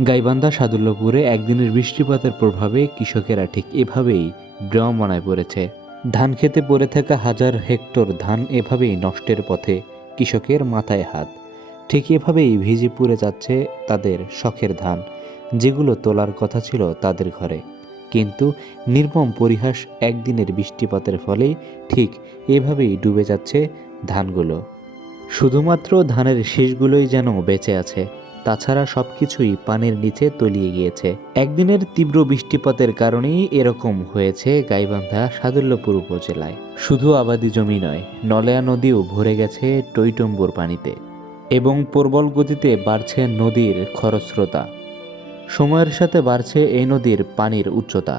গাইবান্ধা সাদুল্যপুরে একদিনের বৃষ্টিপাতের প্রভাবে কৃষকেরা ঠিক এভাবেই বিড়ম্বনায় পড়েছে। ধান খেতে পড়ে থাকা হাজার হেক্টর ধান এভাবেই নষ্টের পথে, কৃষকের মাথায় হাত। ঠিক এভাবেই ভিজে পুড়ে যাচ্ছে তাদের শখের ধান, যেগুলো তোলার কথা ছিল তাদের ঘরে। কিন্তু নির্মম পরিহাস, একদিনের বৃষ্টিপাতের ফলেই ঠিক এভাবেই ডুবে যাচ্ছে ধানগুলো। শুধুমাত্র ধানের শীষগুলোই যেন বেঁচে আছে, তাছাড়া সবকিছুই পানির নিচে তলিয়ে গিয়েছে। একদিনের তীব্র বৃষ্টিপাতের কারণেই এরকম হয়েছে গাইবান্ধা সাদুল্যপুর উপজেলায়। শুধু আবাদি জমি নয়, নলেয়া নদীও ভরে গেছে টইটম্বুর পানিতে এবং প্রবল গতিতে বাড়ছে নদীর খরস্রোতা। সময়ের সাথে বাড়ছে এই নদীর পানির উচ্চতা,